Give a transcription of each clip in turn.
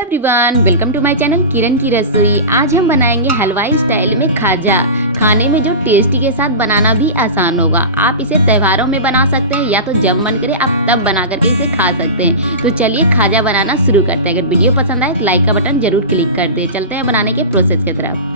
Everyone, welcome to my channel Kiran की रसोई। आज हम बनाएंगे हलवाई स्टाइल में खाजा। खाने में जो टेस्टी के साथ बनाना भी आसान होगा। आप इसे त्योहारों में बना सकते हैं या तो जब मन करे आप तब बना करके इसे खा सकते हैं। तो चलिए खाजा बनाना शुरू करते हैं। अगर वीडियो पसंद आए तो लाइक का बटन जरूर क्लिक कर दे। चलते हैं बनाने के प्रोसेस की तरफ।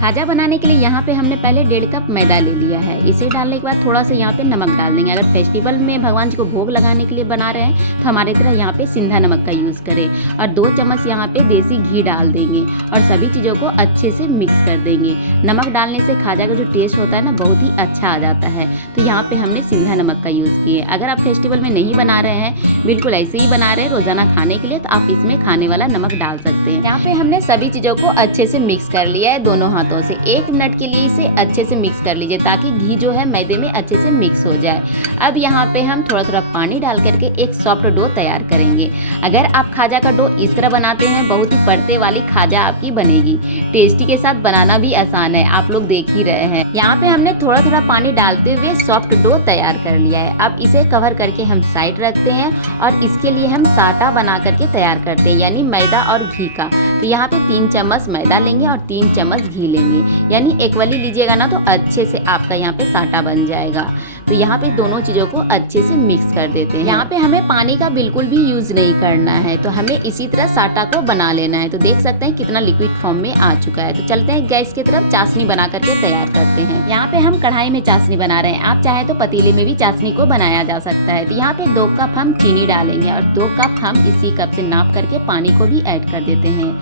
खाजा बनाने के लिए यहाँ पे हमने पहले 1.5 कप मैदा ले लिया है। इसे डालने के बाद थोड़ा सा यहाँ पे नमक डाल देंगे। अगर फेस्टिवल में भगवान जी को भोग लगाने के लिए बना रहे हैं तो हमारे तरह यहाँ पे सिंधा नमक का यूज़ करें। और 2 चम्मच यहाँ पे देसी घी डाल देंगे और सभी चीज़ों को अच्छे से मिक्स कर देंगे। नमक डालने से खाजा का जो टेस्ट होता है ना बहुत ही अच्छा आ जाता है। तो यहाँ पर हमने सिंधा नमक का यूज़ किए। अगर आप फेस्टिवल में नहीं बना रहे हैं, बिल्कुल ऐसे ही बना रहे हैं रोज़ाना खाने के लिए, तो आप इसमें खाने वाला नमक डाल सकते हैं। यहाँ पे हमने सभी चीज़ों को अच्छे से मिक्स कर लिया है दोनों हाथों से। 1 मिनट के लिए इसे अच्छे से मिक्स कर लीजिए ताकि घी जो है मैदे में अच्छे से मिक्स हो जाए। अब यहाँ पे हम थोड़ा थोड़ा पानी डाल करके एक सॉफ्ट डो तैयार करेंगे। अगर आप खाजा का डो इस तरह बनाते हैं, बहुत ही परते वाली खाजा आपकी बनेगी। टेस्टी के साथ बनाना भी आसान है, आप लोग देख ही रहे हैं। यहाँ पे हमने थोड़ा थोड़ा पानी डालते हुए सॉफ्ट डो तैयार कर लिया है। अब इसे कवर करके हम साइड रखते हैं और इसके लिए हम साटा बना करके तैयार करते हैं, यानी मैदा और घी का। तो यहाँ पे 3 चम्मच मैदा लेंगे और 3 चम्मच घी लेंगे, यानी एक वाली लीजिएगा ना तो अच्छे से आपका यहाँ पे साटा बन जाएगा। तो यहाँ पे दोनों चीज़ों को अच्छे से मिक्स कर देते हैं। यहाँ पे हमें पानी का बिल्कुल भी यूज़ नहीं करना है, तो हमें इसी तरह साटा को बना लेना है। तो देख सकते हैं कितना लिक्विड फॉर्म में आ चुका है। तो चलते हैं गैस की तरफ, चाशनी बना करके तैयार करते हैं। यहाँ पे हम कढ़ाई में चाशनी बना रहे हैं, आप चाहे तो पतीले में भी चाशनी को बनाया जा सकता है। तो यहाँ पे 2 कप हम चीनी डालेंगे और 2 कप हम इसी कप से नाप करके पानी को भी ऐड कर देते हैं।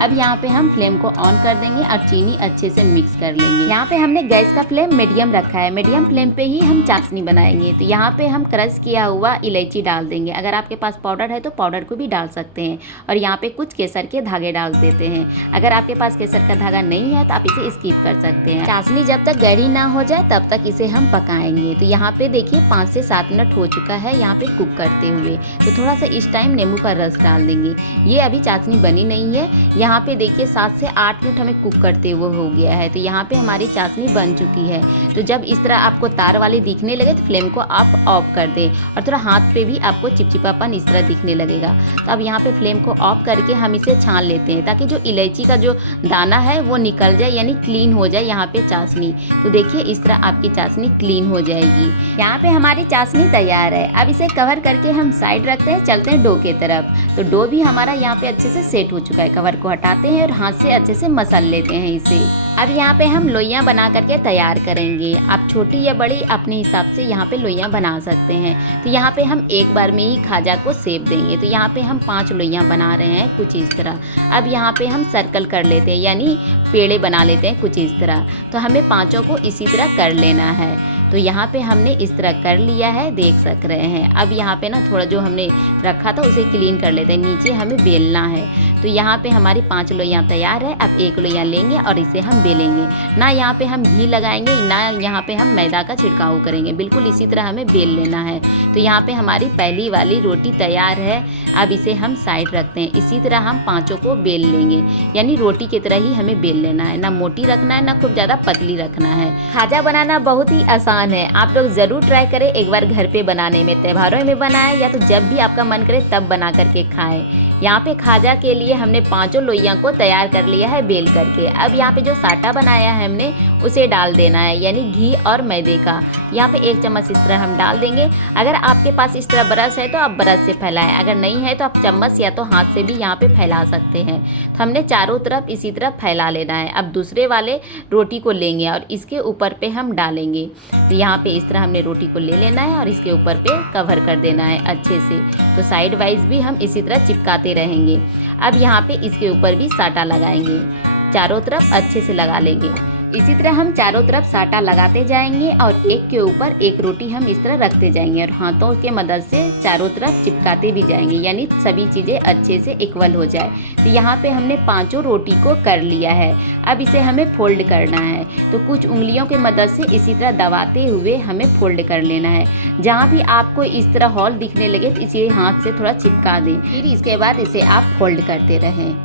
अब यहाँ पे हम फ्लेम को ऑन कर देंगे और चीनी अच्छे से मिक्स कर लेंगे। यहाँ पे हमने गैस का फ्लेम मीडियम रखा है। मीडियम फ्लेम पे ही हम चाशनी बनाएंगे। तो यहाँ पे हम क्रश किया हुआ इलायची डाल देंगे। अगर आपके पास पाउडर है तो पाउडर को भी डाल सकते हैं। और यहाँ पे कुछ केसर के धागे डाल देते हैं। अगर आपके पास केसर का धागा नहीं है तो आप इसे स्किप कर सकते हैं। चाशनी जब तक गहरी ना हो जाए तब तक इसे हम पकाएंगे। तो यहाँ पे देखिए 5 से 7 मिनट हो चुका है यहाँ पे कुक करते हुए। तो थोड़ा सा इस टाइम नींबू का रस डाल देंगे। ये अभी चाशनी बनी नहीं है। यहाँ पे देखिए 7 से 8 मिनट हमें कुक करते हुए हो गया है। तो यहाँ पे हमारी चाशनी बन चुकी है। तो जब इस तरह आपको तार वाली दिखने लगे तो फ्लेम को आप ऑफ कर दें और थोड़ा हाथ पे भी आपको चिपचिपापन इस तरह दिखने लगेगा। तो अब यहाँ पे फ्लेम को ऑफ करके हम इसे छान लेते हैं ताकि जो इलायची का जो दाना है वो निकल जाए, यानी क्लीन हो जाए यहाँ पे चाशनी। तो देखिए इस तरह आपकी चाशनी क्लीन हो जाएगी। यहाँ पे हमारी चाशनी तैयार है। अब इसे कवर करके हम साइड रखते हैं, चलते हैं डो के तरफ। तो डो भी हमारा यहाँ पे अच्छे से सेट हो चुका है। कवर को हटाते हैं और हाथ से अच्छे से मसल लेते हैं इसे। अब यहाँ पे हम लोइयाँ बना करके तैयार करेंगे। आप छोटी या बड़ी अपने हिसाब से यहाँ पे लोइयाँ बना सकते हैं। तो यहाँ पे हम एक बार में ही खाजा को सेप देंगे। तो यहाँ पे हम 5 लोइयाँ बना रहे हैं कुछ इस तरह। अब यहाँ पे हम सर्कल कर लेते हैं, यानी पेड़े बना लेते हैं कुछ इस तरह। तो हमें 5 को इसी तरह कर लेना है। तो यहाँ पे हमने इस तरह कर लिया है, देख सक रहे हैं। अब यहाँ पे ना थोड़ा जो हमने रखा था उसे क्लीन कर लेते हैं। नीचे हमें बेलना है। तो यहाँ पे हमारी 5 लोइयाँ तैयार है। अब 1 लोइयाँ लेंगे और इसे हम बेलेंगे। ना यहाँ पे हम घी लगाएंगे, ना यहाँ पे हम मैदा का छिड़काव करेंगे, बिल्कुल इसी तरह हमें बेल लेना है। तो यहाँ पे हमारी पहली वाली रोटी तैयार है। अब इसे हम साइड रखते हैं। इसी तरह हम 5 को बेल लेंगे, यानी रोटी की तरह ही हमें बेल लेना है। ना मोटी रखना है, ना खूब ज़्यादा पतली रखना है। खाजा बनाना बहुत ही आसान है, आप लोग ज़रूर ट्राई करें एक बार घर पे बनाने में। त्योहारों में बनाएं या तो जब भी आपका मन करे तब बना करके खाएं। यहाँ पे खाजा के लिए हमने 5 लोइयाँ को तैयार कर लिया है बेल करके। अब यहाँ पे जो साटा बनाया है हमने उसे डाल देना है, यानी घी और मैदे का। यहाँ पे 1 चम्मच इस तरह हम डाल देंगे। अगर आपके पास इस तरह ब्रश है तो आप ब्रश से फैलाएं, अगर नहीं है तो आप चम्मच या तो हाथ से भी यहाँ पे फैला सकते हैं। तो हमने चारों तरफ इसी तरह फैला लेना है। अब दूसरे वाले रोटी को लेंगे और इसके ऊपर पे हम डालेंगे। तो यहाँ पे इस तरह हमने रोटी को ले लेना है और इसके ऊपर पे कवर कर देना है अच्छे से। तो साइड वाइज भी हम इसी तरह चिपकाते रहेंगे। अब यहाँ पे इसके ऊपर भी साटा लगाएंगे, चारों तरफ अच्छे से लगा लेंगे। इसी तरह हम चारों तरफ साटा लगाते जाएंगे और एक के ऊपर एक रोटी हम इस तरह रखते जाएंगे और हाथों के मदद से चारों तरफ चिपकाते भी जाएंगे, यानी सभी चीज़ें अच्छे से इक्वल हो जाए। तो यहाँ पे हमने 5 रोटी को कर लिया है। अब इसे हमें फोल्ड करना है। तो कुछ उंगलियों के मदद से इसी तरह दबाते हुए हमें फोल्ड कर लेना है। जहाँ भी आपको इस तरह हॉल दिखने लगे तो इसे हाथ से थोड़ा चिपका दें, फिर इसके बाद इसे आप फोल्ड करते रहें।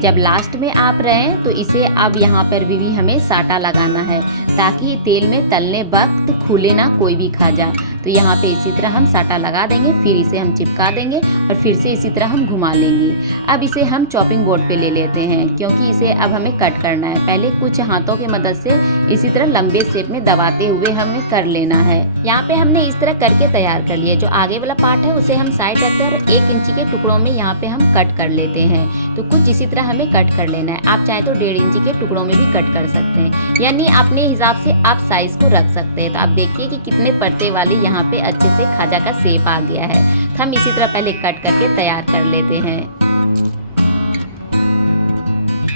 जब लास्ट में आप रहें तो इसे अब यहाँ पर भी हमें साटा लगाना है ताकि तेल में तलने वक्त खुले ना कोई भी खाजा। तो यहाँ पे इसी तरह हम साटा लगा देंगे, फिर इसे हम चिपका देंगे और फिर से इसी तरह हम घुमा लेंगे। अब इसे हम चॉपिंग बोर्ड पे ले लेते हैं, क्योंकि इसे अब हमें कट करना है। पहले कुछ हाथों की मदद से इसी तरह लंबे शेप में दबाते हुए हमें कर लेना है। यहाँ पे हमने इस तरह करके तैयार कर लिया। जो आगे वाला पार्ट है उसे हम साइड रखते हैं और 1 इंची के टुकड़ों में यहाँ पे हम कट कर लेते हैं। तो कुछ इसी तरह हमें कट कर लेना है। आप चाहे तो 1.5 इंची के टुकड़ों में भी कट कर सकते हैं, यानी अपने हिसाब से आप साइज को रख सकते हैं। तो आप देखिए कि कितने परते वाली यहाँ पे अच्छे से खाजा का शेप आ गया है। तो हम इसी तरह पहले कट करके तैयार कर लेते हैं।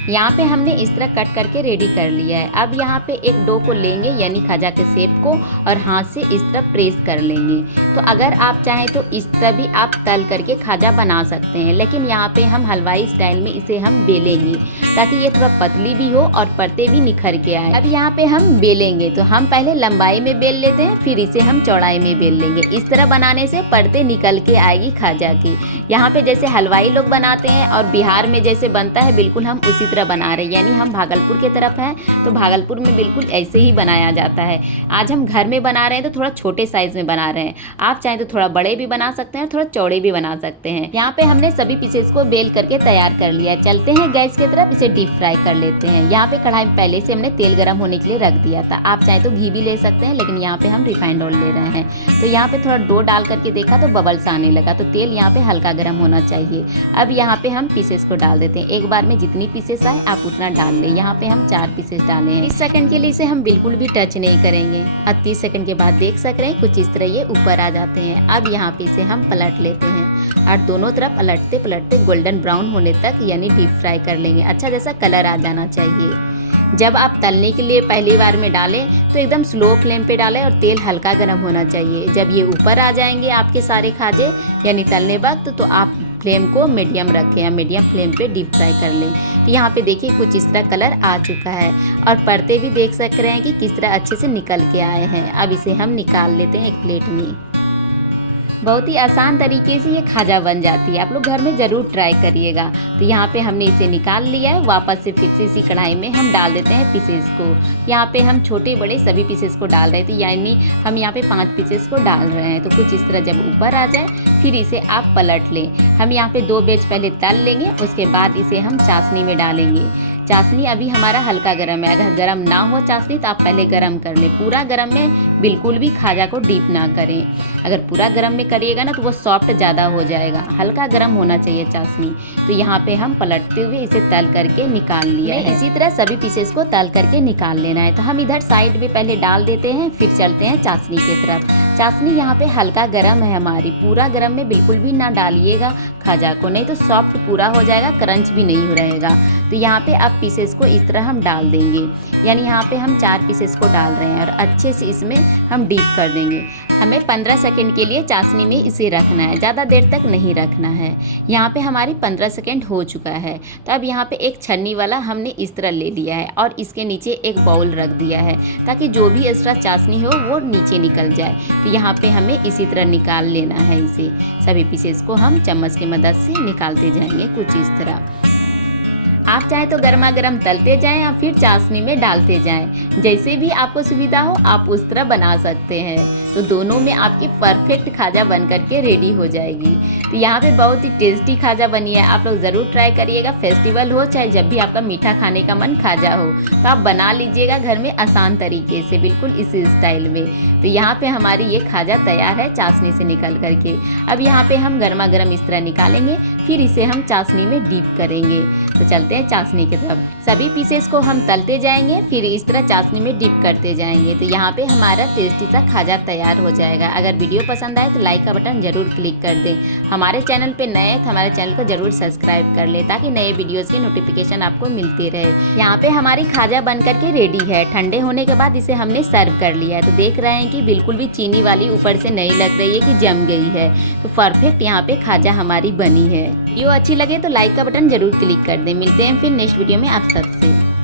यहाँ पे हमने इस तरह कट करके रेडी कर लिया है। अब यहाँ पे एक डो को लेंगे, यानी खाजा के शेप को, और हाथ से इस तरह प्रेस कर लेंगे। तो अगर आप चाहें तो इस तरह भी आप तल करके खाजा बना सकते हैं, लेकिन यहाँ पे हम हलवाई स्टाइल में इसे हम बेलेंगे ताकि ये थोड़ा पतली भी हो और परते भी निखर के आए। अब यहाँ पे हम बेलेंगे तो हम पहले लंबाई में बेल लेते हैं, फिर इसे हम चौड़ाई में बेल लेंगे। इस तरह बनाने से परते निकल के आएगी खाजा की। यहाँ पे जैसे हलवाई लोग बनाते हैं और बिहार में जैसे बनता है, बिल्कुल हम उसी तरह बना रहे हैं। यानी हम भागलपुर की तरफ हैं तो भागलपुर में बिल्कुल ऐसे ही बनाया जाता है। आज हम घर में बना रहे हैं तो थोड़ा छोटे साइज में बना रहे हैं। आप चाहें तो थोड़ा बड़े भी बना सकते हैं, थोड़ा चौड़े भी बना सकते हैं। यहाँ पे हमने सभी पीसेस को बेल करके तैयार कर लिया। चलते हैं गैस की तरफ, इसे डीप फ्राई कर लेते हैं। यहाँ पे कढ़ाई में पहले से हमने तेल गर्म होने के लिए रख दिया था। आप चाहें तो घी भी ले सकते हैं, लेकिन यहाँ पे हम रिफाइंड ऑयल ले रहे हैं। तो यहाँ पे थोड़ा डो डाल करके देखा तो बबल्स आने लगा, तो तेल यहाँ पे हल्का गर्म होना चाहिए। अब यहाँ पे हम पीसेस को डाल देते हैं। एक बार में जितनी पीसेस आए आप उतना डाल लें। यहाँ पे हम 4 पीसेस डाले हैं। 30 सेकंड के लिए इसे हम बिल्कुल भी टच नहीं करेंगे। अब 30 सेकंड के बाद देख सक रहे हैं कुछ इस तरह ये ऊपर आ जाते हैं। अब यहाँ पे इसे हम पलट लेते हैं और दोनों तरफ पलटते पलटते गोल्डन ब्राउन होने तक यानी डीप फ्राई कर लेंगे। अच्छा जैसा कलर आ जाना चाहिए। जब आप तलने के लिए पहली बार में डालें तो एकदम स्लो फ्लेम पे डालें और तेल हल्का गर्म होना चाहिए। जब ये ऊपर आ जाएंगे आपके सारे खाजे यानी तलने वक्त, तो आप फ्लेम को मीडियम रखें या मीडियम फ्लेम पे डीप फ्राई कर लें। तो यहाँ पे देखिए कुछ इस तरह कलर आ चुका है और परते भी देख सक रहे हैं कि किस तरह अच्छे से निकल के आए हैं। अब इसे हम निकाल लेते हैं एक प्लेट में। बहुत ही आसान तरीके से ये खाजा बन जाती है। आप लोग घर में ज़रूर ट्राई करिएगा। तो यहाँ पे हमने इसे निकाल लिया है। वापस से फिर से इसी कढ़ाई में हम डाल देते हैं पीसेस को। यहाँ पे हम छोटे बड़े सभी पीसेस को डाल रहे थे, यानी हम यहाँ पे 5 पीसेस को डाल रहे हैं। तो कुछ इस तरह जब ऊपर आ जाए फिर इसे आप पलट लें। हम यहाँ पे 2 बैच पहले तल लेंगे, उसके बाद इसे हम चाशनी में डालेंगे। चाशनी अभी हमारा हल्का गरम है। अगर गरम ना हो चाशनी तो आप पहले गरम कर लें। पूरा गरम में बिल्कुल भी खाजा को डीप ना करें। अगर पूरा गरम में करिएगा ना तो वो सॉफ्ट ज़्यादा हो जाएगा। हल्का गरम होना चाहिए चाशनी। तो यहाँ पे हम पलटते हुए इसे तल करके निकाल लिया है। इसी तरह सभी पीसेस को तल करके निकाल लेना है। तो हम इधर साइड में पहले डाल देते हैं, फिर चलते हैं चाशनी की तरफ। चाशनी यहाँ पे हल्का गरम है हमारी। पूरा गरम में बिल्कुल भी ना डालिएगा खाजा को, नहीं तो सॉफ्ट पूरा हो जाएगा, क्रंच भी नहीं रहेगा। तो यहाँ पे अब पीसेस को इस तरह हम डाल देंगे, यानी यहाँ पे हम 4 पीसेस को डाल रहे हैं और अच्छे से इसमें हम डीप कर देंगे। हमें 15 सेकंड के लिए चाशनी में इसे रखना है, ज़्यादा देर तक नहीं रखना है। यहाँ पे हमारी 15 सेकंड हो चुका है। तो अब यहाँ पे एक छन्नी वाला हमने इस तरह ले लिया है और इसके नीचे एक बाउल रख दिया है ताकि जो भी एक्स्ट्रा चाशनी हो वो नीचे निकल जाए। तो यहाँ पे हमें इसी तरह निकाल लेना है। इसे सभी पीसेस को हम चम्मच की मदद से निकालते जाएंगे कुछ इस तरह। आप चाहे तो गर्मा गर्म तलते जाएं या फिर चाशनी में डालते जाएं। जैसे भी आपको सुविधा हो आप उस तरह बना सकते हैं। तो दोनों में आपकी परफेक्ट खाजा बन करके रेडी हो जाएगी। तो यहाँ पे बहुत ही टेस्टी खाजा बनी है। आप लोग ज़रूर ट्राई करिएगा। फेस्टिवल हो चाहे जब भी आपका मीठा खाने का मन खाजा हो तो आप बना लीजिएगा घर में आसान तरीके से, बिल्कुल इसी स्टाइल में। तो यहाँ पे हमारी ये खाजा तैयार है चाशनी से निकल करके। अब यहाँ पे हम गर्मा गर्म इस तरह निकालेंगे, फिर इसे हम चाशनी में डीप करेंगे। तो चलते हैं चाशनी की तरफ। सभी पीसेस को हम तलते जाएंगे, फिर इस तरह चाशनी में डिप करते जाएंगे। तो यहाँ पे हमारा टेस्टी सा खाजा तैयार हो जाएगा। अगर वीडियो पसंद आए तो लाइक का बटन जरूर क्लिक कर दें। हमारे चैनल पे नए हैं तो हमारे चैनल को जरूर सब्सक्राइब कर लें ताकि नए वीडियोस की नोटिफिकेशन आपको मिलती रहे। यहाँ पे हमारी खाजा बन करके रेडी है। ठंडे होने के बाद इसे हमने सर्व कर लिया है। तो देख रहे हैं कि बिल्कुल भी चीनी वाली ऊपर से नहीं लग रही है कि जम गई है। तो परफेक्ट यहाँ पे खाजा हमारी बनी है। वीडियो अच्छी लगे तो लाइक का बटन जरूर क्लिक कर दें। मिलते हैं फिर नेक्स्ट वीडियो में आप सबसे।